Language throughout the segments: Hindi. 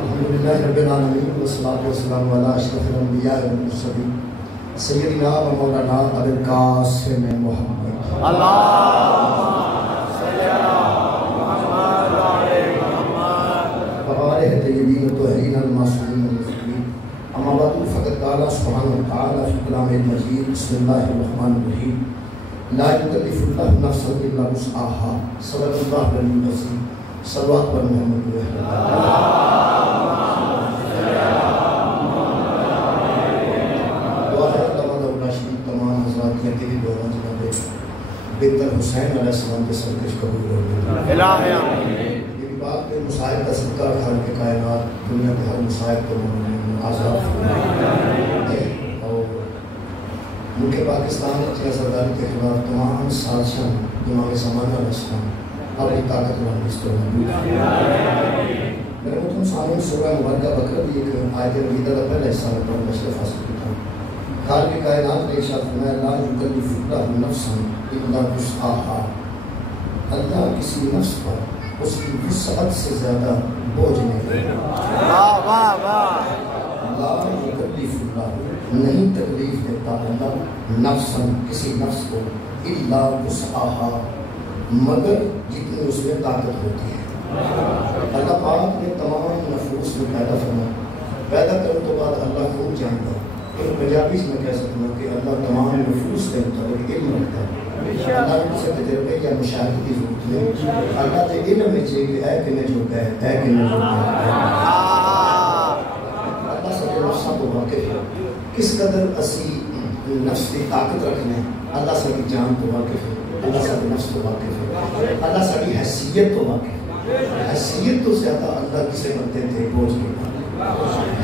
अल्हम्दुलिल्लाहि रब्बिल आलमीन वस्सलातु वस्सलामु अला अशरफिल अंबिया वल मुरसलीन सय्यदिना व मौलाना अबुल कासिम मुहम्मद अल्लाहुम्मा सल्लि अला मुहम्मद व आले मुहम्मद व आलिहि तय्यबीन तहरीन अल मासूमीन अल मुज़क्कीन अम्मा बअद फ़क़द क़ाला सुब्हानहु व तआला फ़ी कलामिल मजीद बिस्मिल्लाहिर रहमानिर रहीम ला युकल्लिफुल्लाहु नफ्सन इल्ला वुस्अहा सल्लल्लाहु अलैहि वसल्लम सल्लल्लाहु अलैहि मोहम्मद बिनत हुसैन अलैहिस्सलाम के सरकश कबूल हो मेरी बात में मुसाहिब का सदका खाल के कायनात दुनिया के हर मुसाहिब को आज़ाद और मुल्क पाकिस्तान के सरदारी के खिलाफ तमाम साजिशों इमाम ज़माना अलैहिस्सलाम अपनी ताकत व इस्तेमाल मेरे मुतम सामने सूरह मुबारका बकरा भी एक आयत नबीदा का पहला हिस्सा में पढ़ मशरफ हासिल किया खाल के कायनात ने इरशाद फरमाया ला युकल्लिफुल्लाहु नफ्सन इल्ला वुस्अहा अल्लाह किसी नफ्स पर उसकी वुसअत से ज़्यादा बोझ नहीं देगा। वाह वाह वाह ला युकल्लिफुल्लाहु नहीं तकलीफ देता अल्लाह नफ्सन किसी नफ्स को इल्ला वुस्अहा मगर जितनी उसमें ताकत होती है। अल्लाह पाक ने तमाम नफूस में पैदा फरमाया पैदा करने के बाद अल्लाह खूब जानता है तो पंजाबी में कह सकता हूँ कि अल्लाह तमाम नफूस के मुताबिक इल्म रखता है। अल्लाह को किसी तजर्बे या मुशाहिदे की जरूरत नहीं अल्लाह के इल्म में चाहिए कि ऐ किन्ने जो है ऐ किन्ने जो है अल्लाह सब नफ्सां को वाकिफ है किस कदर असी नफ्स की ताकत रखने अल्लाह साडी जान तो वाकिफ है अल्लाह साडे नफ्स तो वाकिफ है अल्लाह साडी हैसियत तो वाकिफ है हैसियत तो ज़्यादा अल्लाह किसी बंदे थे बोझ नहीं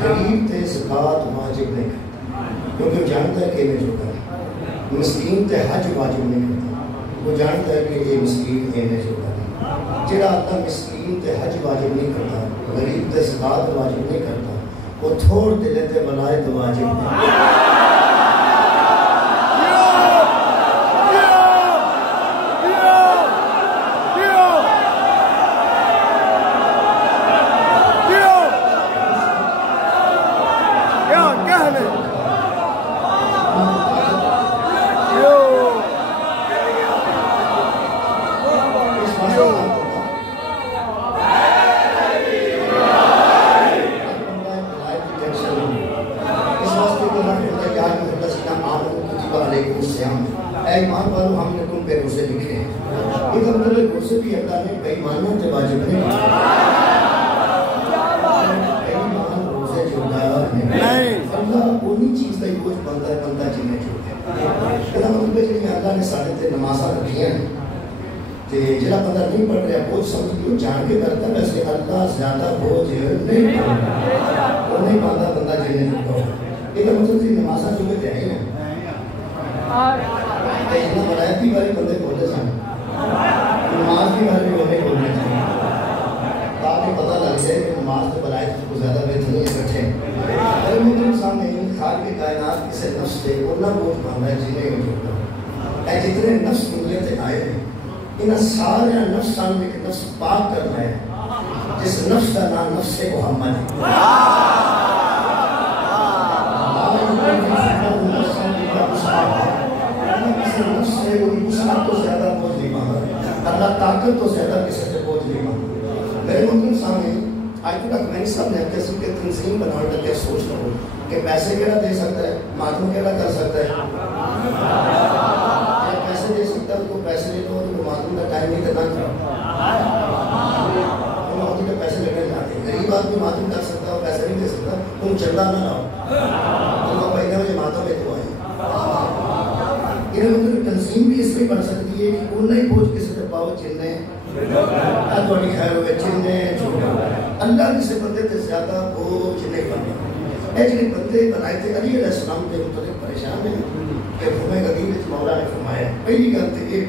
गरीब थे ज़कात वाजिब नहीं करता क्योंकि वो जानता है कि इन्हें जो है मिस्कीन थे हज वाजिब नहीं करता वो जानता है कि ये मिस्कीन इन्हें जो है जेड़ा अल्लाह मिस्कीन थे हज वाजिब नहीं करता गरीब थे ज़कात वाजिब नहीं करता वो थोड़ दिले थे वलायत वाजिब नहीं जिला बंदा नहीं पढ़ रहा बोझ समझ लो जान के करता वैसे अल्लाह ज्यादा बोझ नहीं वो नहीं पाता बंदा जिन्हें चुका हो ये मतलब जी नमाज़ा जो में जाए ना इतना वलायती वाले बंदे बोले सन नमाज की बारे में बोले ताकि पता लग जाए कि नमाज तो वलायत को ज़्यादा बेहतर नहीं बैठे अरे मुझे सामने खाल के कायनात किसे नफ्स थे वो ना बोझ पाना है जिन्हें चुका जितने नफ्स दुनिया से आए हैं इन सारे नफ्सां में नफ्स पाक करना है जिस नफ्स का नाम नफ्स मुहम्मद है तो ज्यादा बोझ नहीं मांगा अल्लाह ताकत तो ज्यादा किसी से बोझ नहीं मांगा मेरे मुमकिन सामने आज तक मैंने सब ने किस्म के तंजीम बनाने लगे सोच लो कि पैसे केड़ा दे सकता है मातम केड़ा कर सकता है पैसे दे सकता है तो पैसे ले लो मातम का टाइम नहीं करना तो पैसे लगने जाते गरीब आदमी मातम कर सकता है पैसे नहीं दे सकता तुम चंदा ना लाओ तुम पहले मुझे मातम ले तो आए इन्हें तंजीम भी इसमें बन सकती है कि उन्हें बोझ किसी से पाओ चिन्ह थोड़ी खैर हो गए चिन्ह अल्लाह किसी बंदे से ज्यादा बोझ नहीं बनना जो बंदे बनाए थे अली अलैहिस्सलाम के मुतल्लिक़ परेशान है कि हुमे गदीर मौला ने फरमाया पहली गल तो ये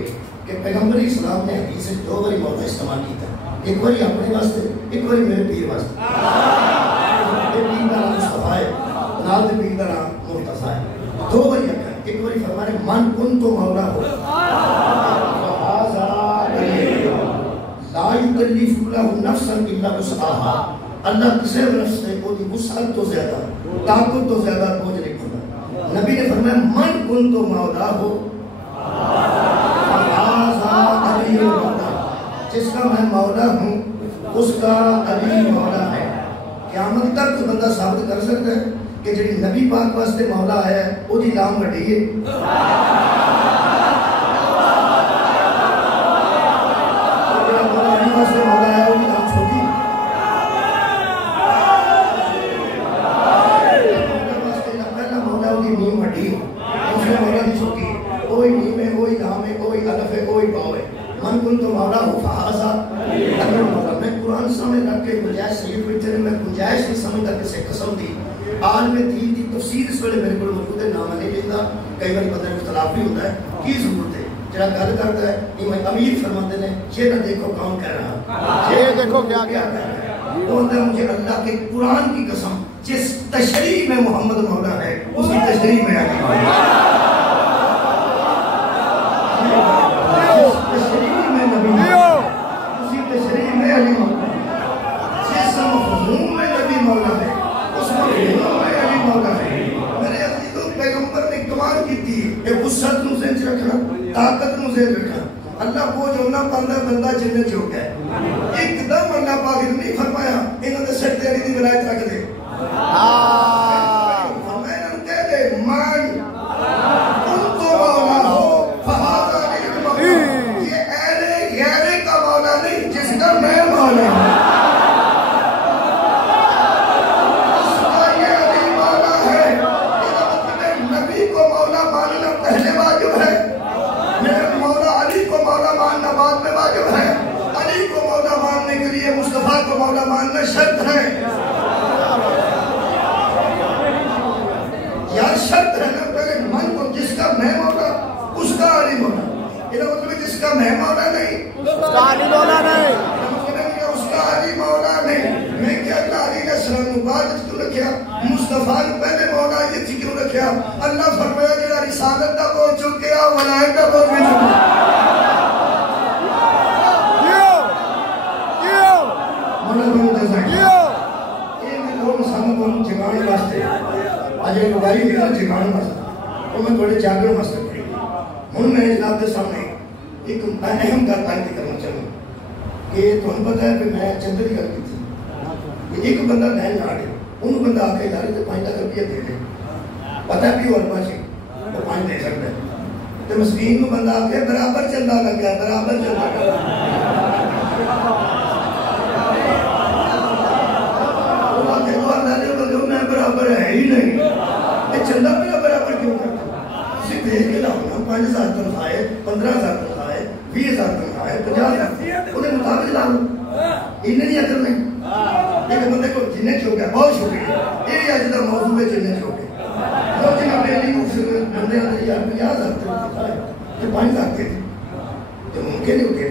कि पैगंबर इस्लाम ने हदीस से दो बारी मौला इस्तेमाल किया एक बारी अपने वास्ते एक बारी मेरे पीर वास्ते पीर का नाम मुस्तफा है नाल दे पीर का नाम मुर्तज़ा है दो बारी एक बारी फरमाया मन कुन तो मौला हो ला युकल्लिफु युकल्लिफुल्लाहु नफ्सन इल्ला वुसअहा। अल्लाह किसी नफ्स ने कोई वुसअत तो ज्यादा, ताकत तो ज्यादा बोझ नहीं पड़ा। नबी ने फरमाया मन कुन्तु मौलाहु फहाज़ा अलीयुल मौला, जिसका मैं मौला हूँ उसका अली मौला है। क़यामत तक तो बंदा साबित कर सकता है कि जी नबी पाक वास्ते मौला है उसकी नाम वड्डी है, वास्ते मौला है उसकी नाम छोटी। पहला मौला उसकी नीम वड्डी है, दूसरे मौला की छोटी है। कोई नीम है, कोई नाम है, कोई अलफ है, कोई पाव है। मन कुन्तु मौलाहु फहाज़ा अलीयुल मौला। मैं कुरान सामने रख के गुंजाइश सही हुई, मैं गुंजाइश नहीं समझता किसी कसम दी। आज में दीन की तफसीर इस वेले मेरे को मौजूद है, नाम नहीं लिखता, कई बार बंदे इख्तलाफ भी होता है। की जरूरत है जरा गल करता है इमाम अमीर फरमाते हैं ये ना देखो कौन कह रहा, ये देखो क्या क्या कह रहा है। वो मुझे अल्लाह के कुरान की कसम, जिस तशरीह में मोहम्मद मौला है उसकी तशरीह में अली मौला, जिस तशरीह में नबी उसी तशरीह में अली मौला, जिस मफ़हूम में नबी मौला है उस मफ़हूम में अली मौला है। मेरे अज़ीज़ों, पैगंबर ने कमाल की थी ये वुसअत नूं ज़हन च रखना, ताकत नूं ज़हन रखना। अल्लाह को जो ना पांदा बंदा जन्नत हो गया। एकदम अल्लाह पाक ने नहीं फरमाया इन्हां दे सिर ते अली दी विलायत रख दे, फरमाया इन्हां कह दे मान कुन्तु मौलाहु फहाज़ा अलीयुल मौला। ये अहले गैरे का मौला नहीं, जिसका मैं मौला हूं उसका ये अली मौला है। इसका मतलब नबी को मौला मानना पहले वाजिब है, मौला मानना बाद में वाजिब है। अली को मौला मानने के लिए मुस्तफा को मौला मानना शर्त है। यार शर्त है ना, पहले मन को जिसका मैं मौला उसका अली मौला। इसका मतलब जिसका मैं मौला नहीं उसका अली मौला नहीं, उसका अली मौला नहीं। मैं क्या अली ने सलाम बाद क्यों रखा, मुस्तफा ने पहले मौला ये थी क्यों रखा। अल्लाह फरमाया जेड़ा रिसालत दा बोझ चुकिया वलायत दा बोझ भी चुकिया। जगाने वास्ते आज लुगाई हुई ना जगाने वास्ते तो मैं थोड़े जागरण वास्ते पड़ी हूँ। मैं जनाब के सामने एक अहम गल तायद करना चाहूँगा कि तुम पता है कि मैं चंद्र की गल की थी। एक बंदा लैन ला गया, उन्होंने बंदा आके ला रहे 5 लाख रुपया दे दे, पता भी और पास वो 5 दे सकता है। तो मस्कीन को बंदा आके बराबर चलना लग गया, बराबर चलना लग गया। बराबर है ही नहीं, ये चंदा मेरा बराबर क्यों करता। उसे भेज के लाओ ना 5,000 तनख्वाह है, 15,000 तनख्वाह है, 20,000 तनख्वाह है, 50,000 उसके मुताबिक ला लो। इन्हें नहीं अकल नहीं। एक बंदे को जिन्हें हो गया बहुत शुक्रिया, ये अज का मौजू है जिन्हें हो गया दो दिन अपने उस बंदे यार 50,000 तनख्वाह है 5,000 दे तो मुमकिन नहीं होते।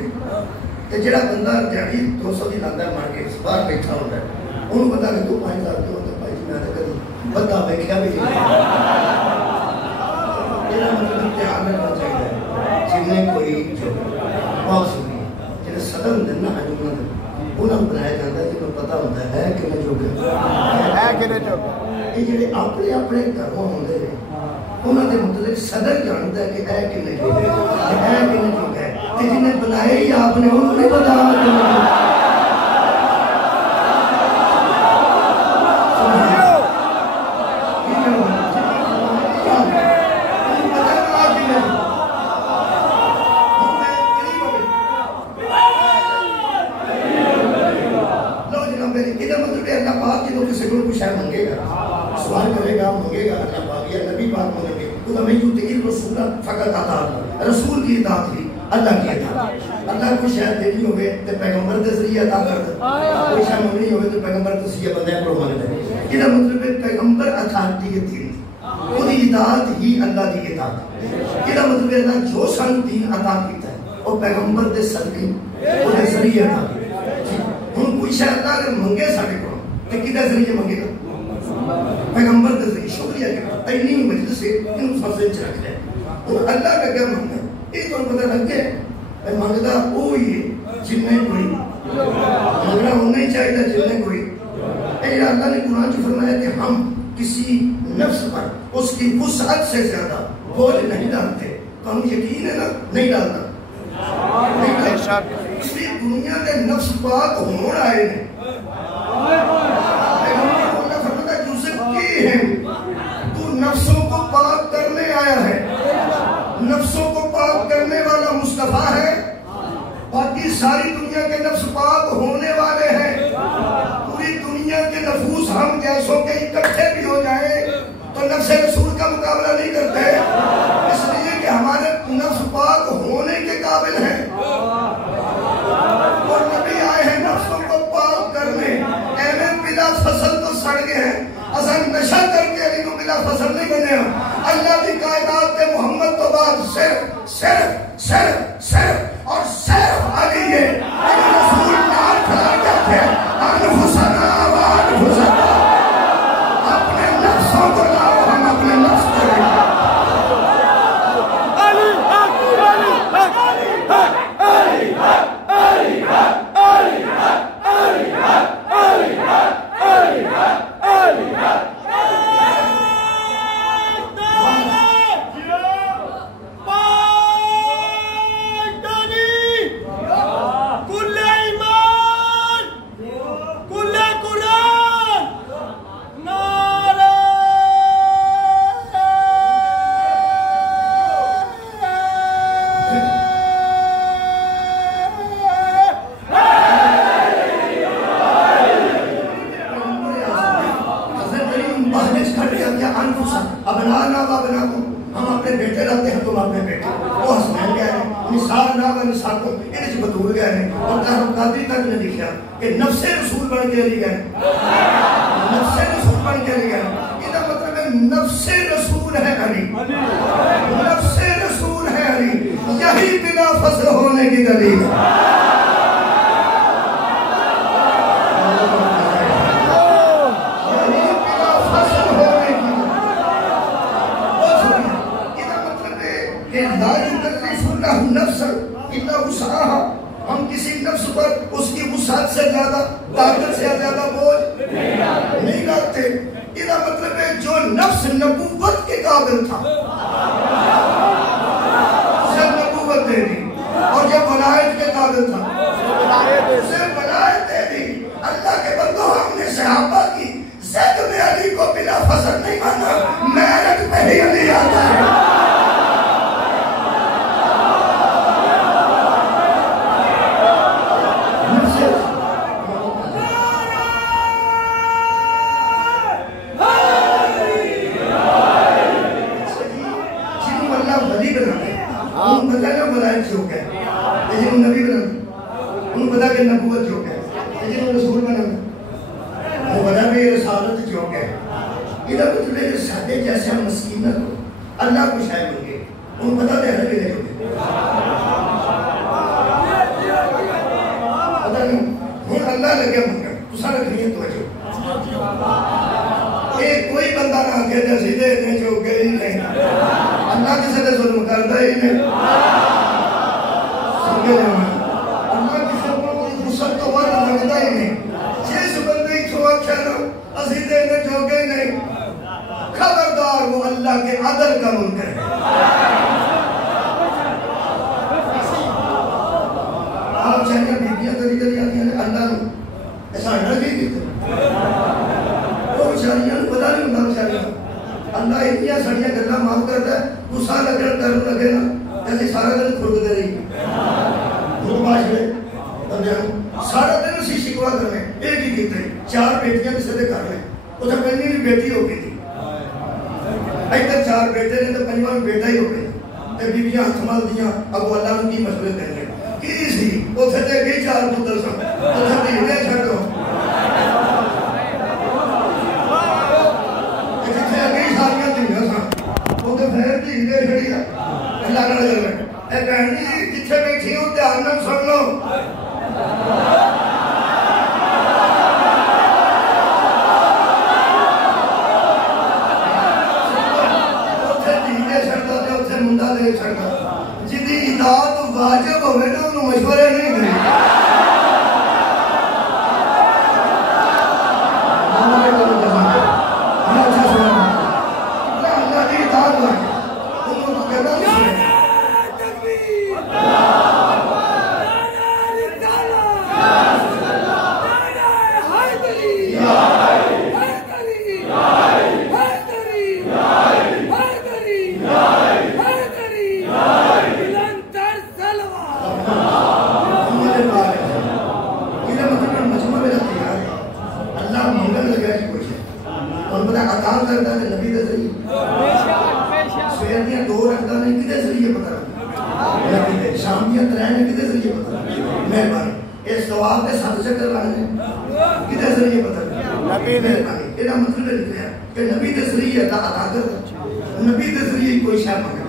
जो बंदा दिहाड़ी 200 की लाता है मार्केट बाहर बैठा होता है, उन्होंने पता कि तू 5,000 क्यों होता भाई मैं तो कभी बंदा वेख्या भी नहीं। मतलब ध्यान रखना चाहिए जिन्हें कोई जो बहुत शुक्रिया जो सदन दिन ना उन्होंने बनाया जाता है जिन्हें पता होता है कि मैं जो ये जो अपने अपने घरों होंगे उन्होंने मतलब सदन जानता है कि है कि नहीं जो है जिन्हें बनाया ही आपने उन्होंने पता सवाल करेगा मंगेगा अल्लाह पाक या नबी पाक मांगेंगे तो हमें यूं रसूल फकत आता रसूल की इताअत ही अल्लाह की इताअत। अल्लाह को शायद देनी होवे ते पैगंबर के जरिए अता कर दे, कोई शायद मंगनी होवे तो पैगंबर के जरिए बंदे को मांग दे। इसका मतलब है पैगंबर अथॉरिटी के दीन ओदी इताअत ही अल्लाह की इताअत। इसका मतलब है अल्लाह जो सन दीन अता कीता है वो पैगंबर दे सदके ओदे जरिए अता कीता। हुन कोई शायद अल्लाह ने मंगे साडे को ते किदे जरिए मंगेगा पैगंबर के जरिए। शुक्रिया करना इतनी मजलिस से इन फजल च रख ले और अल्लाह का क्या मांगना ये तो पता लग गया। मैं मांगदा वो ही जिन्हें कोई मंगना होना ही चाहिए जिन्हें कोई। अल्लाह ने कुरान में फरमाया कि हम किसी नफ्स पर उसकी वुसअत से ज्यादा बोझ नहीं डालते। तो हम यकीन है ना नहीं डालता, इसलिए दुनिया के नफ्स पाक होने आए हैं। तू नफ्सों को पाक करने आया है, नफ्सों को पाक करने वाला मुस्तफा है। बाकी सारी दुनिया के नफ्स पाक होने वाले हैं। पूरी दुनिया के नफूस हम जैसों के इकट्ठे भी हो जाए तो नफ्स रसूल का मुकाबला नहीं करते, इसलिए कि हमारे नफ्स पाक होने के काबिल हैं और नबी आए हैं नफ्सों को पाक करने। ऐसे बिला फसल तो सड़ गए हैं, असल नशा करके अली को बिला फसल नहीं बने। अल्लाह की कायनात में मोहम्मद तो बाद सिर्फ सिर्फ सिर्फ सिर्फ और सिर्फ अली है। रसूल नाम खड़ा करते हैं अनफुसना व अनफुसना, अपने नफ्सों को लाओ, हम अपने नफ्स को अली हक अली हक अली हक अली हक अली हक अली हक अली हक अली हक अली हक अली हक। हम अपने बेटे रहते हैं, तुम अपने बेटे। वो हसनैन कह रहे हैं, निसार ना व निसाको इन्हें बतूल कह रहे हैं। और कादी तक ने लिखा कि नफ्से रसूल बन के लिए गए, नफ्से रसूल बन के लिए गए। इसका मतलब है नफ्से रसूल है अली, नफ्से रसूल है अली। यही बिना फसल होने की दलील है। हम किसी नफ्स पर उसकी वुसअत से ज्यादा, ताकत से ज्यादा बोझ नहीं डालते। इसका मतलब है जो नफ्स नबूवत के काबिल था उसे नबूवत दे दी, और जो वलायत के काबिल था उसे वलायत दे दी। अल्लाह के बंदो, हमने सहाबा की ज़िद में अली को बिना फसल नहीं माना, मेहनत में ही अली आता है। नबी बना, उन्हें पता कि नबूवत जो है, लेकिन रसूल बना, वो बना भी रसालत जो है। इधर कुछ लोग सादे जैसे हम मस्कीन को अल्लाह को शायद होंगे, उन्हें पता है कि नहीं होंगे, पता नहीं। वो अल्लाह लगे मुझे, तो सारे दुनिया तो जो कोई बंदा ना कहते सीधे इतने जो गए ही नहीं, अल्लाह किसी ने जुल्म करता ही नहीं। अल्लाह किसी को कोई गुस्सा तो बात लगता ही नहीं। जिस बंदे को अच्छा ना असी देने जोगे नहीं, खबरदार वो अल्लाह के अदल का मुनकर है। आप चाहिए बीबियां कभी कभी आती हैं अल्लाह ने ऐसा डर भी वो बेचारियां पता नहीं होता बेचारियां। अल्लाह इतनी सारियां गल्लां माफ करता है, गुस्सा लगे डर लगे ना ऐसे सारा दिन खुरकते रही सारा दिन उसी शिकवा करने। एक ही गीत 4 बेटियां किसी के घर में, उसे पहली भी बेटी हो गई थी, इधर 4 बेटे ने तो पंजवा में बेटा ही हो गया। बीबियां हथ मल दियां, अब अल्लाह की मसले देंगे की सी उसे तो अगे 4 पुत्र सन, उसे धीरे छो जिथे अगे सारिया धीरे सन वो तो फिर धीरे छड़ी अल्लाह भैन जी जिथे बैठी हो ध्यान नाल सुन लो। मुंडा दे सकता जिंदी इताअत वाजिब होवे ना उन्हें मशवरे नहीं देने। करता है नबी के जरिए। सवेर दियां 2 रखता नहीं किदे जरिए पता नबी के, शाम दियां 3 ने किदे जरिए पता मेहरबानी। इस सवाल के 7 चक्कर लाने किदे जरिए पता नबी मेहरबानी। एदा मतलब है कि नबी के जरिए अल्लाह अता करता, नबी के जरिए कोई शय मांगे।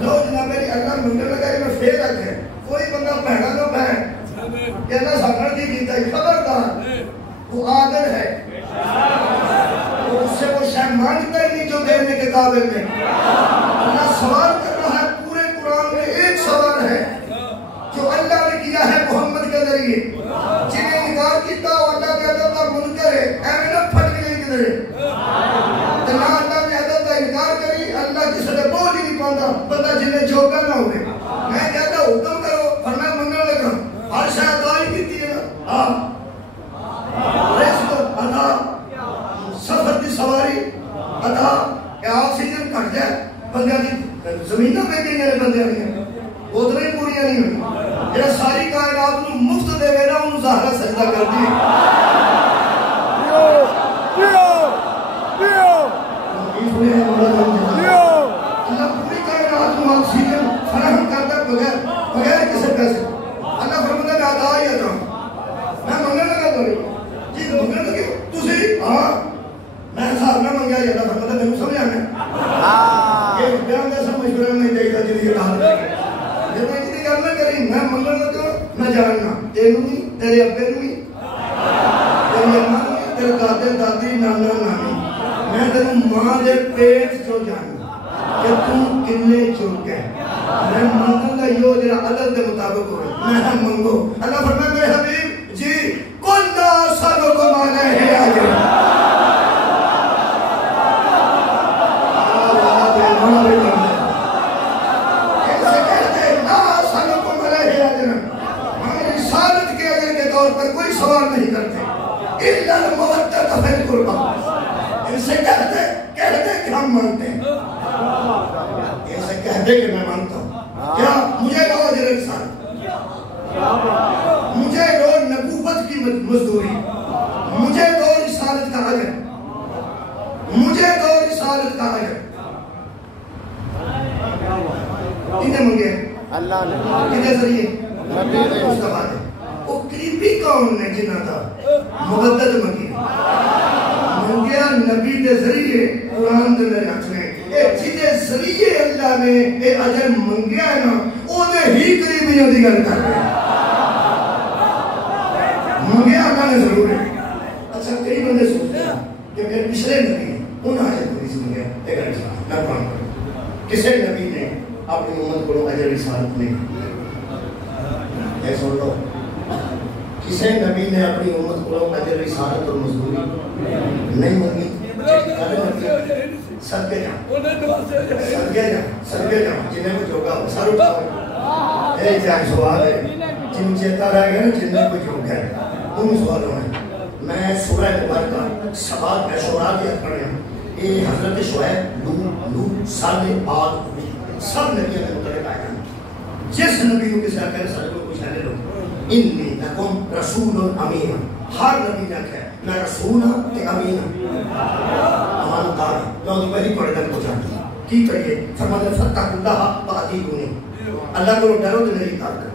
लो जनाब मेरी अल्लाह मंगल लगा मैं फेर रखे कोई बंदा भैड़ा ना भैन कहना सागर की गीता खबरदार वो आदर है, उससे वो शय मांगता ही नहीं जो देने के काबिल में। अल्लाह सवाल कर रहा है, पूरे कुरान में एक सवाल है जो अल्लाह ने किया है मोहम्मद के जरिए। जिन्हें इनकार किया अल्लाह के अदब का मुनकर है, ऐसे ना फट गई किधर तो ना अल्लाह ने अदब का इनकार करी। अल्लाह किसी ने बोझ ही नहीं पाता बंदा जिन्हें जोगा ना हुए। मैं कहता हुक्म करो फरमाया मंगल लगा हर शायद दुआई की है ना। हाँ अदा सफर की सवारी अदा ऑक्सीजन घट जाए बंद की जमीन पे गई बंद बोतलें पूरियां नहीं हुई। जो सारी कायनात को मुफ्त देवे ना उन्होंने ज़ाहरा सजदा कर दी। अल्लाह पूरी कायनात को ऑक्सीजन फराहम करता बगैर बगैर किसी पैसे। अल्लाह फरमाता है अदा ही अदा मैं मंगने लगा तो जी मंगने लगे तुसी हाँ मैं हिसाब ना मंगया अल्लाह फरमाता मैंने समझ आना ये बयान जैसा मशवरा नहीं देगा जी ये कहा जब मैं इतनी गल ना करी मैं मंगने लगा मैं जानना तेनू नहीं तेरे अब्बे नू नहीं तेरी अम्मा नहीं तेरे दादे दादी नाना नानी मैं तेनू मां दे पेट चो जानना कि तू किन्ने चुक है। मैं मंगूंगा यो जरा अदल के मुताबिक हो मैं मंगो। अल्लाह फरमाता मेरे हबीब जी कुल्ला सालों को माना है आज कोई सवाल नहीं करते इनसे कहते कि हम मानते हैं, इनसे कहते कि मैं मानता हूँ। क्या मुझे दो अजर इंसान, मुझे दो नबूवत की मजदूरी, मुझे दो रिसालत का अजर, मुझे दो रिसालत का अजर। इन्हें मंगे अल्लाह ने किधर जरिए मुस्तफा ने वो करीबी कौन ने जिन्हां दा मुबद्दत मंगी मंगया नबी दे जरिए कुरान दे मेरे हथ ने ए जिदे जरिए अल्लाह ने ए अजर मंगया ना ओदे ही करीबियों दी गल कर रहे मंगया अल्लाह ने जरूर है। अच्छा कई बंदे सोचते हैं कि मेरे पिछले नबी उन्हें अजर कोई मंगया एक ना कुरान किसी नबी ने अपनी उम्मत को अजर रिसालत नहीं सुन लो किसी नबी ने अपनी उम्मत को अजर रिसालत और मजदूरी नहीं मांगी। सदके जा जिन्हें को जोगा सर उठाओ ए जान सवाल है जिन चेता रह गया ना जिन्हें को जोग है उन सवाल है। मैं सूरह मुबारका सबात में शुरा दिया पढ़े ये हजरत शुएब लूत साले आद सब नबियों के मुताबिक आया जिस नबी को किसी आकर सारे को कुछ आने लो इन्नी लकुम रसूलुन अमीन हर नबी ने कहा मैं रसूल हां ते अमीन अमानदार तो वही पढ़े तक पहुंचाती की करिए फरमाते फत्तकुल्लाह वातीकुनी अल्लाह को डरो तो मेरी इताअत करो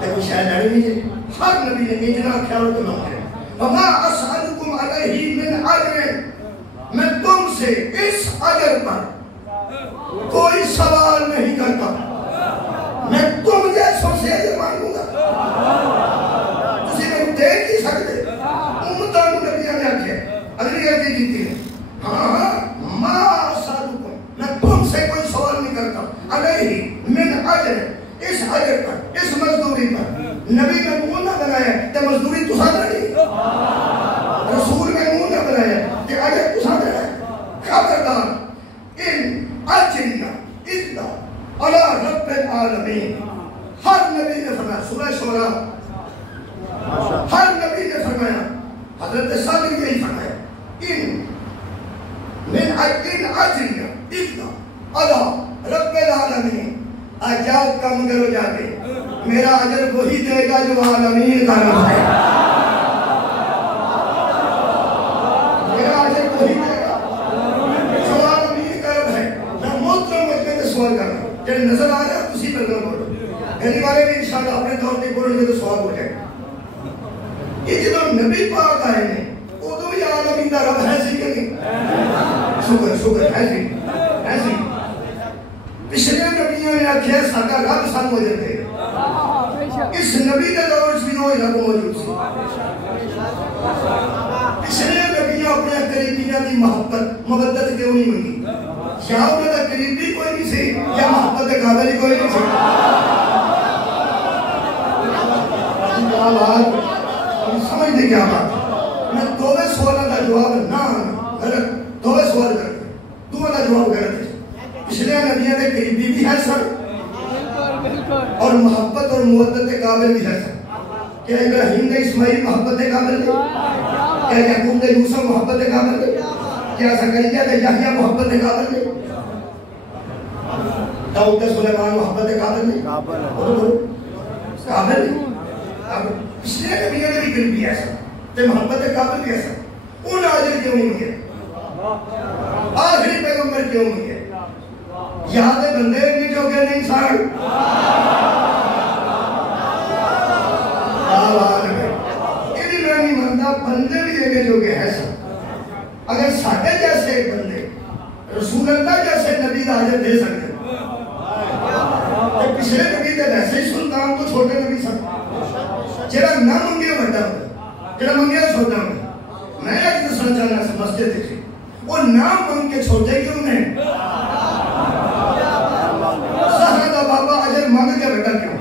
ते कोई शायद लड़ी नहीं है। हर नबी ने इतना ख्याल तो ना है वमा असअलुकुम अलैहि मिन अजर मैं तुमसे इस अजर पर कोई सवाल नहीं करता मैं तुम जैसों से अजर मांगूंगा तुसी मैं दे नहीं सकते उम्मतां नूं नबियां ने आखे अगली गल की है हां मा असअलुकुम मैं तुमसे कोई सवाल नहीं करता अलैहि मिन अजर इस अजर पर इस मजदूरी पर नबी ने मुंह ना बनाया ते मजदूरी तुसा देनी रसूल ने मुंह ना बनाया ते अजर तुसा देना खबरदार इन अजरिया इल्ला अला रब्बिल आलमीन। हर नबी ने फरमाया सूरह शुरा हर नबी ने फरमाया हजरत सादिक ने फरमाया इन अजरिया इल्ला अला रब्बिल आलमीन आजाद कम करो जाके मेरा अजर वही देगा जो आलमीन का रब है मेरा अजर वही देगा ये जो नबी पाक आए ने उदों भी आलमीन दा रब है सी कि नहीं? शुक्र शुक्र है सी। पिछले नबियों ने आख्या साडा रब सानू अजर दे, इस नबी के दौर च भी वो रब मौजूद सी। पिछले नबियों अपने करीबियां की मुहब्बत क्यों नहीं मंगी? या उनका करीबी कोई नहीं सी या मुहब्बत के काबिल ही कोई नहीं सी। क्या बात समझते? क्या बात? मैं दोवे सवालों का जवाब ना गलत, दोवे सवाल करते, दोनों का जवाब गलत है। पिछले नबियों के करीबी भी है सर और मोहब्बत और मुवद्दत के काबिल भी है सर। क्या इब्राहिम ने इस्माइल मोहब्बत के काबिल थे? क्या याकूब ने यूसुफ मोहब्बत के काबिल थे? क्या ज़करिया ने यहया मोहब्बत के काबिल थे? दाऊद ने सुलेमान मोहब्बत के काबिल थे? काबिल। अब पिछले नबियों ने भी करीबी है सर, ते मोहब्बत के काबिल भी है सर। उन आजिर क्यों नहीं मिले? आखिरी पैगंबर क्यों मिले? याद बंदे नहीं जो के नहीं सर। ये भी मैं नहीं मानता, बंदे भी देने जोगे है सर। अगर साढ़े जैसे बंदे रसूल अल्लाह जैसे नबी का आजर दे सकते तो पिछले नबी के वैसे ही सुल्तान को छोटे नबी सब जेड़ा ना मंगे बड़ा होता, जेड़ा मंगे छोटा होता। मैं आज दसना चाहना समझते थे वो ना मंग के छोटे क्यों ने? साहब बाबा अजर मांग के बेटा क्यों?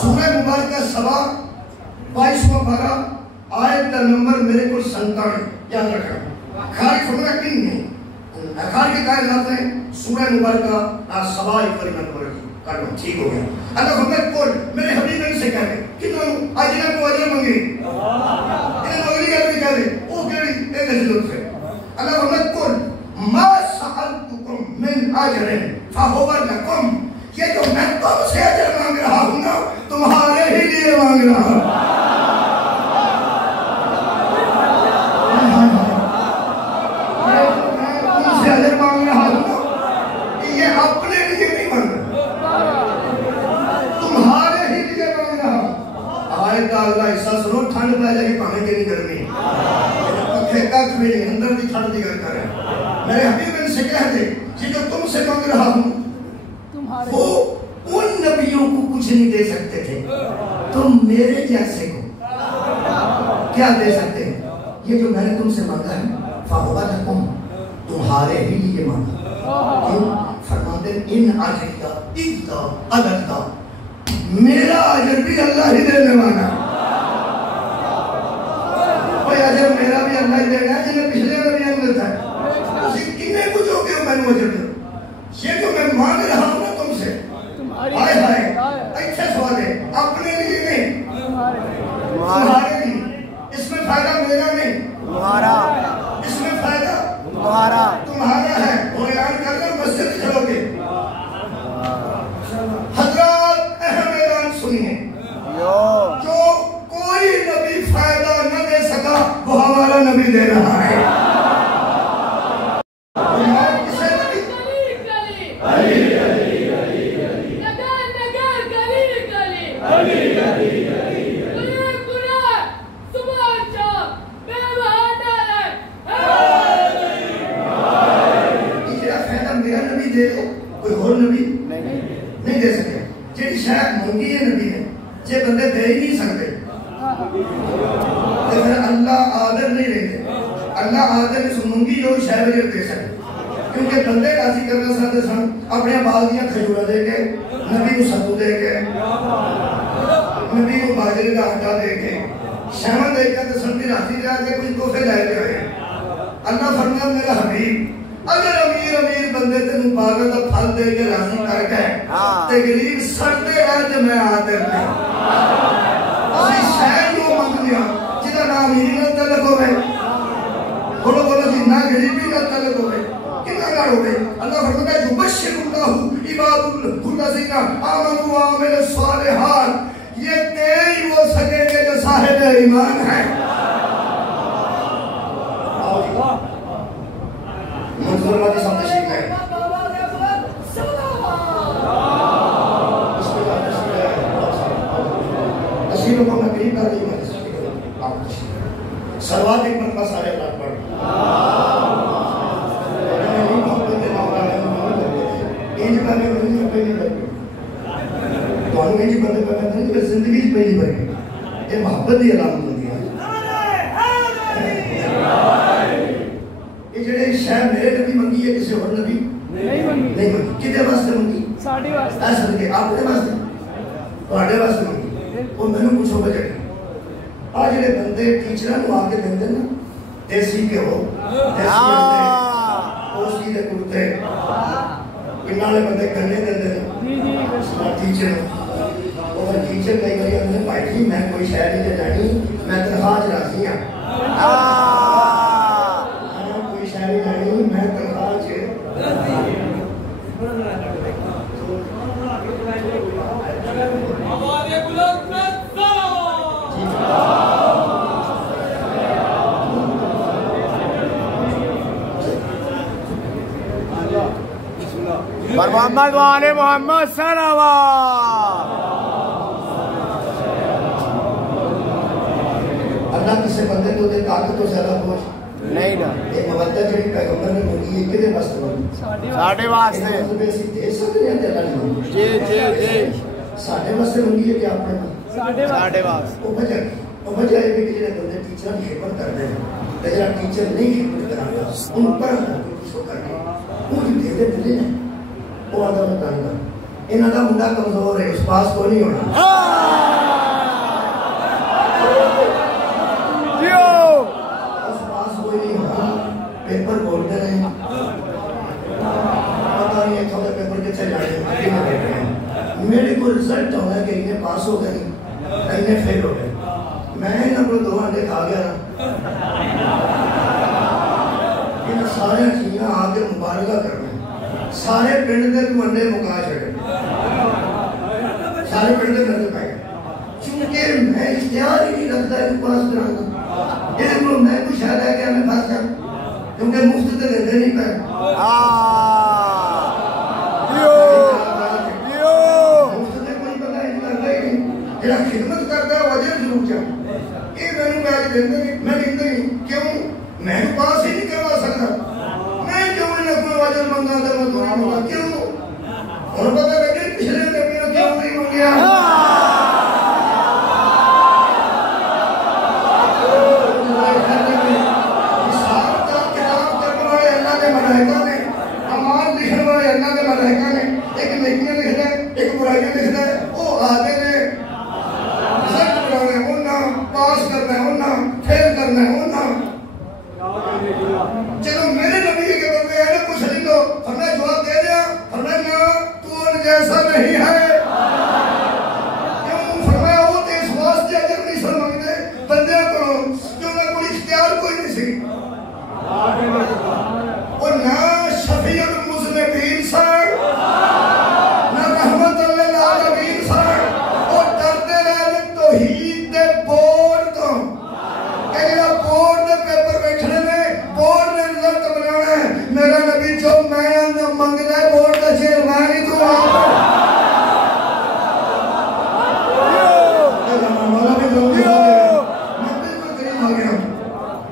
सूरह मुबारक का सवा 22वां पारा आयत का नंबर मेरे को 97 याद रखना। खाली फरमाया कि नहीं अखार के कायनात में सूरह मुबारक का सवा 1 नंबर काटो ठीक हो गया। अल्लाह फरमाया कौन मेरे हबीब ने से कहे कि तुम अजर को अजर मांगे इन्हें अगली गल भी कहे वो केड़ी ए नजर से अल्लाह फरमाया कौन मा सअलतुकुम मिन अजरिन फहुवा लकुम। ये जो मैं तुमसे अजर मांग रहा हूं ना तुम्हारे ही लिए मांग रहा हूं। तुमसे अजर मांग रहा हूं ये अपने लिए नहीं मांग रहा, तुम्हारे ही लिए मांग रहा हूं। आयत का अगला हिस्सा सुनो, ठंड पै जाएगी भावे की नहीं गर्मी पखे कख भी नहीं अंदर की ठंड की गल कर रहे। मेरे हबीब इनसे कह दे कि जो तुमसे मांग रहा हूं वो उन नबियों को कुछ नहीं दे सकते थे, तुम मेरे जैसे को क्या दे सकते हैं? ये जो मैंने तुमसे मांगा है फहुवा लकुम तुम्हारे ही लिए मांगा। फरमाते इन अजरिया इज़ा अदता मेरा अजर भी अल्लाह ही देने वाला है। कोई अजर मेरा भी अल्लाह ही देना है जिन्हें पिछले नबियों ने दिया है। उसी किन्ने कुछ हो गया मैंने अजर दे। ये जो मैं मांग रहा हूं ना तुमसे हाय हाय अच्छा सवाल है अपने लिए नहीं तुम्हारे लिए। इसमें फायदा मेरा नहीं तुम्हारा, इसमें फायदा तुम्हारा है। और ऐलान कर लो मस्जिद चलोगे। हजरत अहम ऐलान सुनिए, जो कोई नबी फायदा न दे सका वो हमारा नबी दे रहा है। कोई और नबी नहीं दे सके। जी शायद मंगी है नबी ने जे बंदे दे ही नहीं सकते तो फिर अल्लाह आदर नहीं लेते। अल्लाह आदर ने मंगी जो शायद दे सके क्योंकि बंदे राजी करना चाहते सन अपने बाल दियां खजूरा दे के नबी को सत्तू दे के नबी को बाजरे का आटा दे के शामन दे के तो सन भी राजी रह के कुछ तोहफे लाए हुए। अल्लाह फरमाया मेरा हबीब अगर अमीर अमीर बंदे तेन पागल का फल दे के राजी करके ते गरीब सड़ते अज मैं आदर नहीं शायद वो मंग लिया जिदा ना अमीरी ना तलक होवे बोलो बोलो जी ना गरीबी ना तलक होवे कितना गाड़ होवे। अल्लाह फरमाता है युबश्शिरुल्लाहु इबादुल हुल्लज़ीना आमनु व अमिलुस सालिहात ये तेरी वो सकेंगे जो साहिब ईमान है। मंजूरवादी शब्द सीख है तस्वीरों को मैं करीब कर दी। सलवात एक मरतबा सारे अल्लाह पढ़। इंज पहले बंदे पहली बार तो हम इंज बंदे पहले तो जिंदगी पहली बार ये मोहब्बत की अलामत होती है। ये जेडे शायद मेरे नबी मंगी है किसी और नबी नहीं मंगी किदे वास्ते मंगी साडे वास्ते असल के अपने वास्ते ਤੁਹਾਡੇ वास्ते मंगी वो मैंने पूछो बजे आ जेडे बंदे टीचरां नु आके देंदे ना देसी घ्यो देसी अंडे ओसी दे कुर्ते पिंडां वाले बंदे करने देंदे जी टीचर और टीचर कई बार आंदे भाई जी मैं कोई शहर नहीं जानी मैं तनख्वाह च राजी हां कोई शहर नहीं जानी मैं तनख्वाह च राजी हमारे बुलंद में मोहम्मद वाले मोहम्मद सलावत। अल्लाह किसी बंदे को दे ताकत तो ज्यादा पहुंच नहीं ना ये मवद्दत जेडी पैगंबर ने मंगी है किदे वास्ते मंगी साडे वास्ते मतलब ऐसी दे सकते हैं ते अल्लाह ने जी जी जी साडे वास्ते मंगी है कि अपने साडे वास्ते वो वजह है कि जेडे बंदे टीचर की खिदमत करते हैं ते जेड़ा टीचर नहीं खिदमत कराता उन पर उसको करना वो दे दे दिले ने वो आदा बताऊंगा इन्हां दा मुंडा कमजोर है उस पास को नहीं होना जियो उस पास कोई नहीं होना पेपर बोलते रहे पता नहीं है थोड़ा पेपर के चले जाने मेरे को रिजल्ट होना कि इन्हें पास हो गए इन्हें फेल हो गए मैं इन्हें को 2 अंडे खा गया इन सारे चीज़ें आके मुबारका करना सारे पिंड के अंडे मुका छड़े सारे पिंड के अंडे पाए चूंकि मैं इख्तियार ही नहीं रखता है पास कराना ये मैं कुछ शायद है कि मैं पास कर क्योंकि मुफ्त तो लेते नहीं पाए जेड़ा खिदमत करता है वजह जरूर जा ये मैंने बैग देंगे मैं लेंगे क्यों मैं पास ही नहीं करवा सकता मैं क्यों ना कोई वजह मंगा तो मैं दुआ मंगा क्यों और पता लगे पिछले नबी ने क्यों नहीं मांगा हिसाब का किताब करने वाले अल्लाह के मलाइका ने अमाल लिखने वाले अल्लाह के मलाइका ने एक नेकियां लिखना है एक बुराइयां लिखना है वो आते ने पास करना है उन्ना फेल करना है उन्ना चलो मेरे नबी के बंदे हैं कुछ नहीं लो हमने जवाब दे दिया हमने ना तू उन जैसा नहीं है क्यों फरमाया वो तो इस वास्ते अजर नहीं सर मांगते बंदे को क्यों ना कोई इख्तियार कोई नहीं सी और ना शफीउल मुज़निबीन सर ना रहमतुल लिल आलमीन सर और डरते रहे तौहीद दे बोर्ड तो केड़ा बोर्ड दे पेपर बैठने में बोर्ड ने रिजल्ट बनाना है मेरा नबी जो मैं अंदर मंगदा है बोर्ड का चेयरमैन ही तू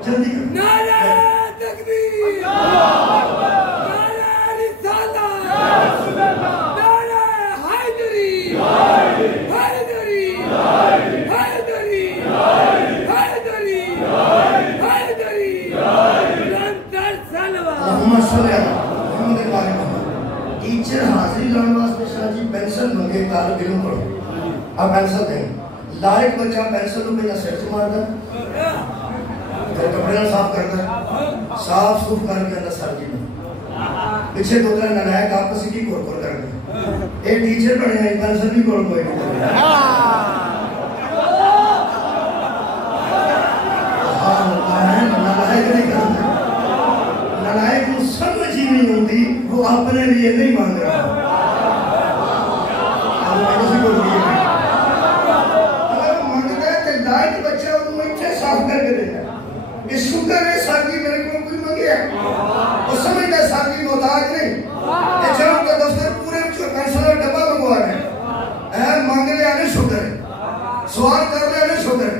जल्दी नारे तकबीर नारे रिसालत नारे हैदरी हैदरी हैदरी हैदरी हैदरी रंतर सलवा मोहम्मद सल्लल्लाहु अलैहि वसल्लम टीचर हाजिरी लाने वास्ते शाह जी पेंसिल मंगे तालब इल्म करो अब पेंसिल दें लायक बच्चा पेंसिल को बिना सिर से मारता फिर कपड़े साफ करता साफ सूफ करके अंदर सर जी में पीछे 2-3 नालायक आपस की कोर करते एक टीचर बने हैं पेंसिल भी कोई नहीं नालायक को समझ ही नहीं होती वो अपने लिए नहीं मांग रहा अगर मांगता है तो लाइट बच्चा उनको साफ करके देता ये शुक्र है साकी मेरे को कोई मांगे और समझता है साकी मोहताज नहीं ये चलो का दफ्तर पूरे पैसा डब्बा मंगवा रहे हैं मांगने आने शुक्र है सवाल कर रहे हैं शुक्र है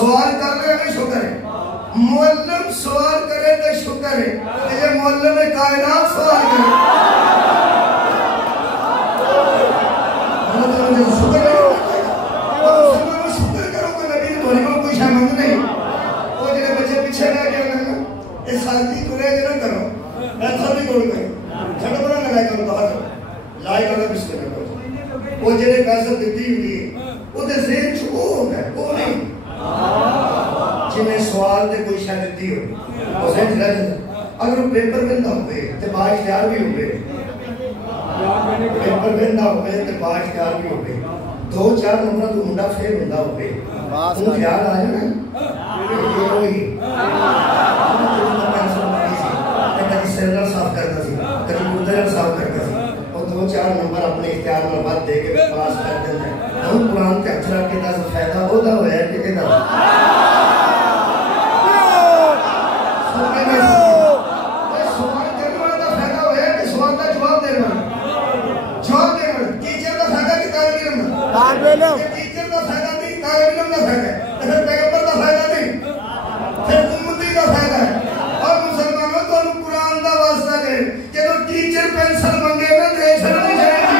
सवाल कर रहे हैं शुक्र है, मुअल्लिम सवाल करे तो शुक्र है, ये मुअल्लिम कायनात सवाल करे शुक्र करो कोई नबी ने थोड़ी कोई शायद मंग नहीं। वो जो बच्चे पीछे रह गए ना ये शादी को रह ना करो, ऐसा भी करो झट बना लगा करो बाहर लाए वाला बिस्तर करो। वो जेरे पैसा देती हुई ਉਹਦੇ ਜ਼ਹਿਨ ਚ ਉਹ ਹੁੰਦਾ ਉਹ ਨਹੀਂ ਜਿਵੇਂ ਸਵਾਲ ਤੇ ਕੋਈ ਸ਼ਾਇਦ ਦਿੱਤੀ ਹੋਵੇ ਉਹ ਜ਼ਹਿਨ ਚ ਰਹਿ ਜਾਂਦਾ। ਅਗਰ ਉਹ ਪੇਪਰ ਬੰਦਾ ਹੋਵੇ ਤੇ ਬਾਇਖਤਿਆਰ ਵੀ ਹੋਵੇ, ਪੇਪਰ ਬੰਦਾ ਹੋਵੇ ਤੇ ਬਾਇਖਤਿਆਰ ਵੀ ਹੋਵੇ, 2-4 ਨੰਬਰਾਂ ਤੋਂ ਮੁੰਡਾ ਫੇਲ ਹੁੰਦਾ ਹੋਵੇ, ਉਹਨੂੰ ਖਿਆਲ ਆ ਜਾਣਾ ਉਹੀ ਕਦੀ ਸਿਰ ਨਾਲ ਸਾਫ਼ ਕਰਦਾ ਸੀ, ਕਦੀ ਮੁੰਡੇ ਨਾਲ ਸਾਫ਼ ਕਰਦਾ ਸੀ, ਉਹ 2-4 ਨੰਬਰ ਆਪਣੇ ਇਖਤਿਆਰ ਨਾਲ ਵੱਧ ਦੇ ਕੇ ਪਾਸ ਕਰ ਦਿੰਦਾ। हम कुरान के अक्षर के दस फायदा होता हुआ है कि कहता सवाल करने वाला का फायदा हुआ है कि सवाल का जवाब देने वाला टीचर का फायदा कि तालिब इल्म टीचर का फायदा नहीं, तालिब इल्म का फायदा है, फिर पैगंबर का फायदा नहीं, फिर उम्मती का फायदा है। और मुसलमानों को कुरान का वास्ता दे कि तो टीचर पेंशन मांगे ना दे नहीं जाएगी।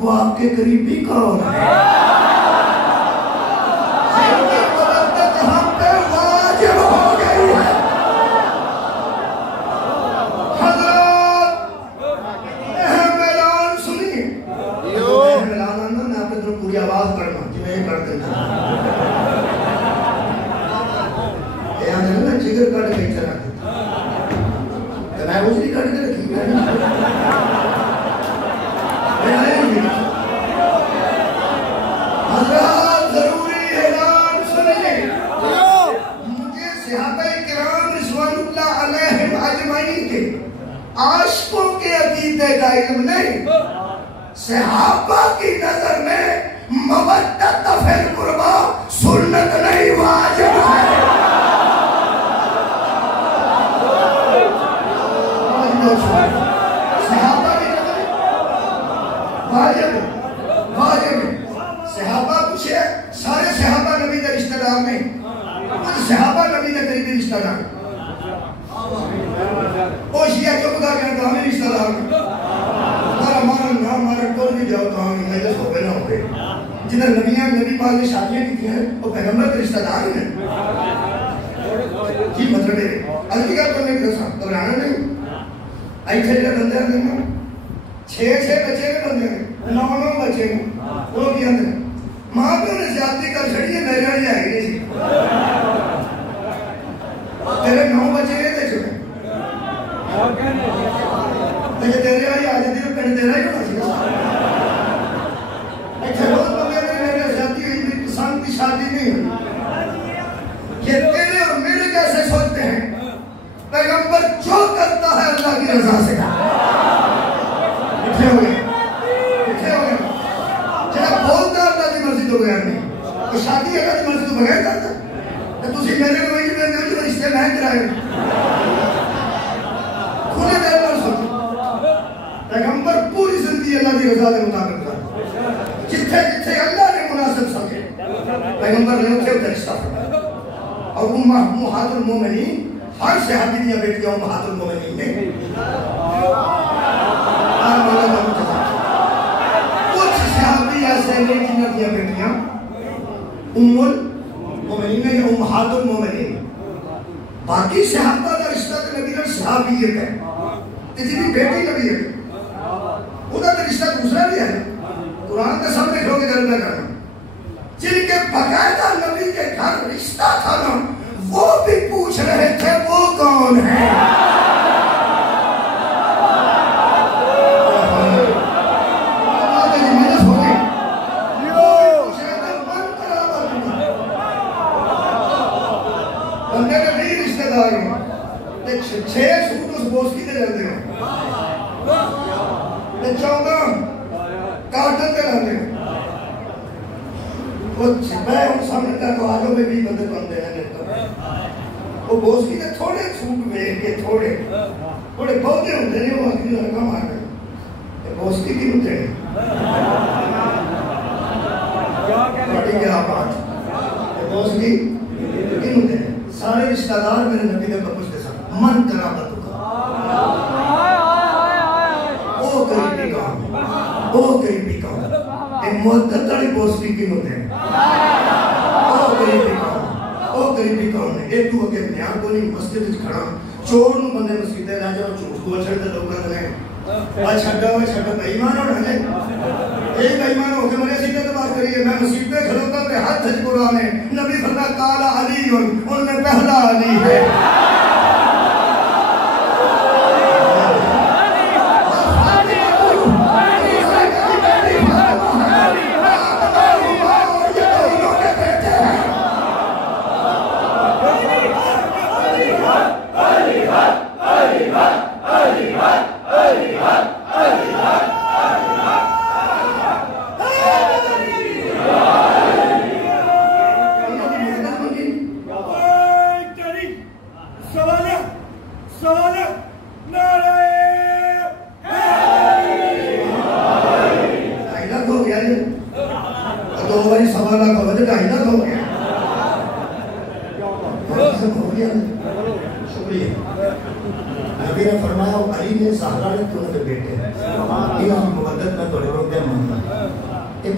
वो आपके करीबी कौन है? सहाबा की नजर में मवद्दत फिल कुर्बा सुन्नत नहीं वाजिब है। सहाबा की नजर वाजिब वाजिब सहाबा पूछे सारे सहाबा नबी के रिश्तेदार नहीं, कुछ सहाबा नबी के करीबी रिश्तेदार ओ शिया चुप कर गए तो हमें रिश्तेदार जाओ तो मजलिस हो गए ना हो गए जिन्हें नबी पाक ने शादियां की हैं वो पैगंबर के रिश्तेदार हैं जी मतलब है अगली गल करने की दसा घबराना नहीं ऐसे जो बंदे हैं ना 6 बच्चे के बंदे हैं 9 बच्चे हैं वो की अंदर मां प्यो ने ज्यादती कर छड़ी है मेरे वाली है नहीं सी तेरे 9 बच्चे ने दे चुके तेरे तेरे वाली आ जाती तो पिंड तेरा ही होना सी ऐसे बहुत बंदे ने मेरे ज्यादती हुई पसंद की शादी नहीं हुई ये तेरे और मेरे जैसे सोचते हैं पैगंबर जो करता है अल्लाह की रजा से इकट्ठे हो गए जरा बोलता अल्लाह की मर्जी तो बगैर नहीं तो शादी अल्लाह की मर्जी तो बगैर करता तो तुसी मेरे को वही में जो रिश्ते मैं कराए खुले दिल में सोचो पैगंबर पूरी जिंदगी अल्लाह की रजा के मुताबिक था जिथे जिथे अल्लाह ने मुनासिब समझे पैगंबर ने उसे रिश्ता और उम्महातुल मोमिनीन हर सहाबी दी बेटियां उम्महातुल मोमिनीन ने कुछ सहाबी ऐसे ने जिन्हां दी बेटियां उम्मुल मोमिनीन या उम्महातुल मोमिनीन बाकी सहाबा का रिश्ता तो नबी नाल सहाबीयत है ते जिहदी बेटी नबी है उहदा तो रिश्ता दूसरा भी है कुरान के सामने खड़ो के गल करना जिनके बकायदा नबी के घर रिश्ता था ना वो भी पूछ रहे थे वो कौन है बंदे के नहीं रिश्तेदार हैं 6 सूट उस बोसकी के रहते हैं 14 कार्टन के रहते हैं मैं उन सामने तक आ जाओ में भी बंदे बनते हैं वो बोसकी के थोड़े सूट वेख के थोड़े बहुते होते हैं वो आखिरी लड़का मार रहे बोसकी की होते हैं क्या बात बोसकी की होते हैं सारे रिश्तेदार मेरे नबी ने पूछते सब मन कराबत का ओ करीबी कौन एक मुद्दत वाली बोसकी की होते हैं ओ करीबी कौन है एक तू अगे न्याय को नहीं मस्जिद में खड़ा चोर नु बंदे मस्जिद में राजा झूठ को छड़ते लोग ने आ छड्डा बेईमान हो रहे एक बेईमान हो के मरे सीधे तो बात करिए मैं मस्जिद में खड़ोता पे हाथ हज कुरान है नबी फरमाया काला अली उनमें पहला अली है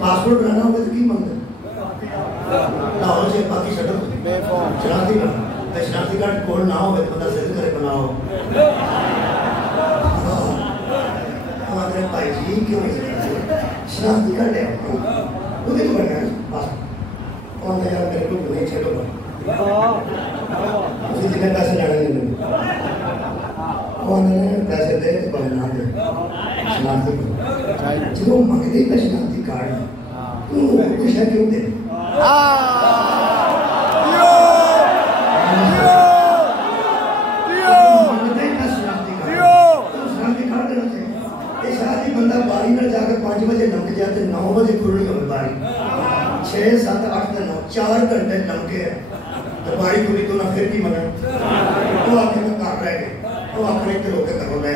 पासपोर्ट बनाना होगा तो की मांगता लाहौर से बाकी शटर शनाख्ती कार्ड कोड ना हो तो बंदा सिद्ध करे बनाओ हमारे भाई जी क्यों शनाख्ती कार्ड है वो भी तो बनना है बस कौन है यार मेरे को नहीं चलो उसी दिन पैसे लेने नहीं कौन है पैसे दे तो बनना दे शनाख्ती जो मंगते ही शनाख्ती कार्ड कुछ है क्यों दे बंदा बारी में जाकर 5 बजे लमक जाते 9 बजे खुलनी हो बारी 6, 7, 8, 9 4 घंटे लमके है तो बारी खुली तो ना फिर की मना वो आके मैं कर रह गए वो अपने ते रोके करो ले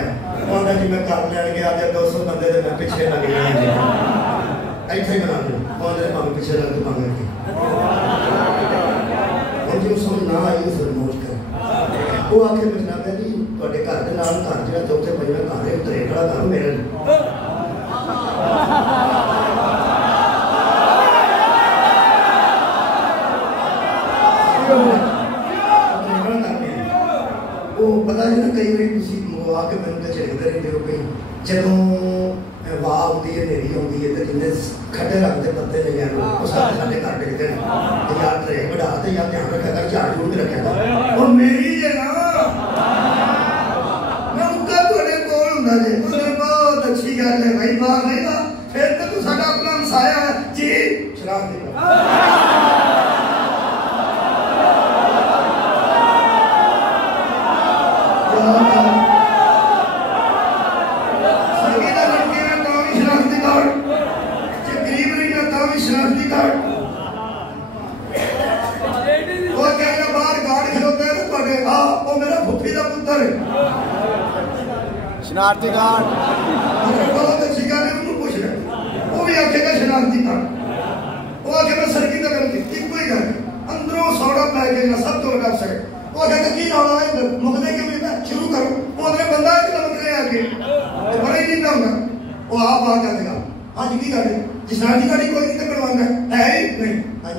आंदा जी मैं कर लेन गया आज 200 बंदे दे मैं पीछे लग गया ऐसे ही बना दो आंदे भावे पीछे लग तो मांगे और जो समझ ना आई तो फिर नोट कर वो आके मैं जनाब जी ਤੁਹਾਡੇ ਘਰ ਦੇ ਨਾਲ ਘਰ ਜਿਹੜਾ ਚੌਥੇ ਪੰਜਵੇਂ ਘਰ ਹੈ ਉਤਰੇ ਖੜਾ ਕਰ ਮੇਰੇ है ना कई बार तुम मंगवा के मैंने तो झड़कते रहते हो कई जो वाह आती है नेरी आती है तो जिन्हें खड्डे रखते पत्ते ले गए उस साढ़े घर डिगते हैं यार ट्रे बढ़ा दे या ध्यान रखा कर झाड़ झूड़ के रखा और मेरी जे ना मैं उनका थोड़े कोल होंदा जे बहुत अच्छी गल है भाई वाह फिर तो तू साडा अपना हमसाया है जी शराब दे शनार्थी कार्ड बहुत अच्छी गल है मैं पूछ रहा वो भी आखेगा शनार्थी कार्ड वो आखे मैं सरकी तो करती एक कोई गल अंदरों सौड़ा पै गया सब तो कर सके वो आखेगा की रौला है मुकदे के भी शुरू करो वो अगले बंदा एक लमकरे आके बड़ा ही नहीं होगा वो आप बात कर देगा आज की गल है शनार्थी कार्ड कोई नहीं करवाना है ही नहीं आज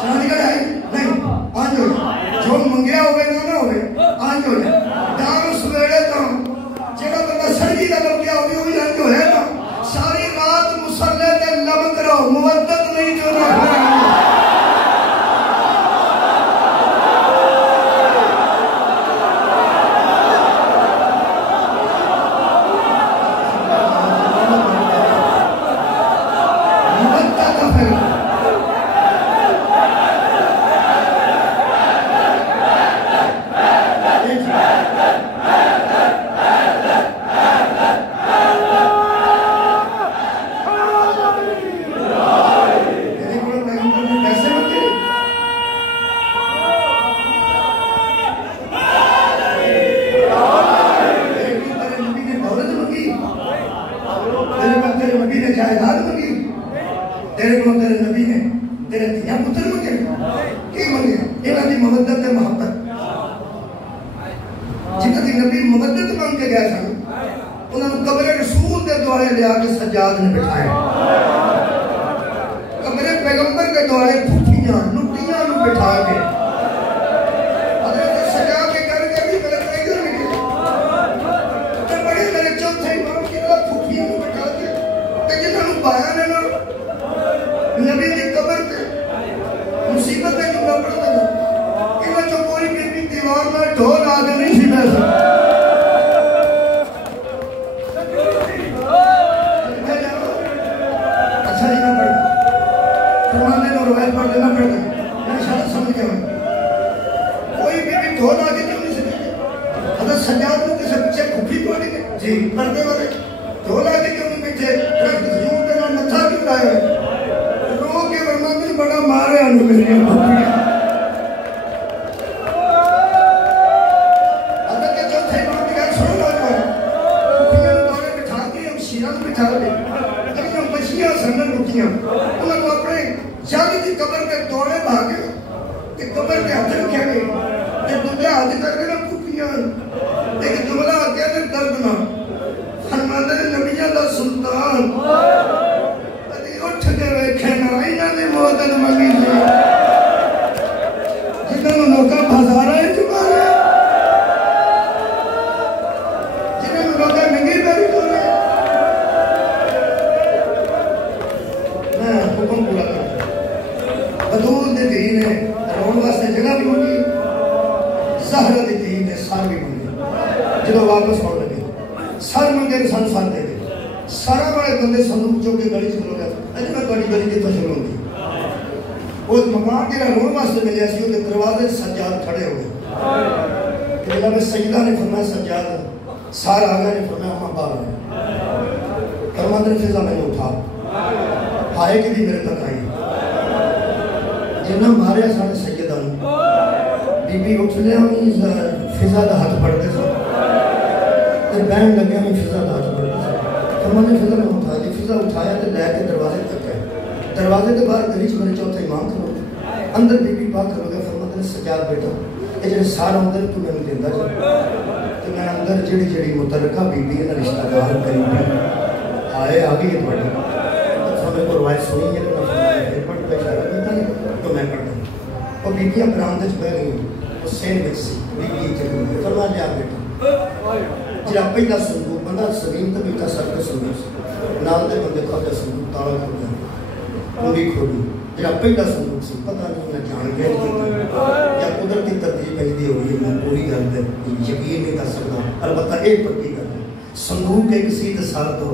शनार्थी कार्ड है नहीं आज जो मंगया होवे ना होवे आज हो जाए सवेरे तो जेड़ा बंदा सड़की का लग गया वो भी अंज होया ना सारी रात मुसल्ले ते लमक रहो मुवद्दत नहीं जो ना हुसैन में सी बीबी जगह फरमा लिया बेटा जरा पहला संदूक बंदा जमीन तो बेटा सर पे संदूक नाल दे बंदे खोले संदूक ताला खोल गया पूरी खोली जरा पहला संदूक सी पता नहीं मैं जान गया या कुदरती तरतीब भेजदी होगी मैं पूरी गल दे यकीन नहीं कर सकता अलबत्ता एक पक्की गल संदूक एक सीध साल तो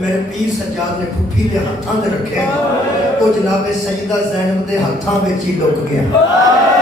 मेरे पीर सज्जाद ने ठुठी के हाथों में रखे, वो जनाबे सईदा ज़ैनब के हाथों में ही लुक गया।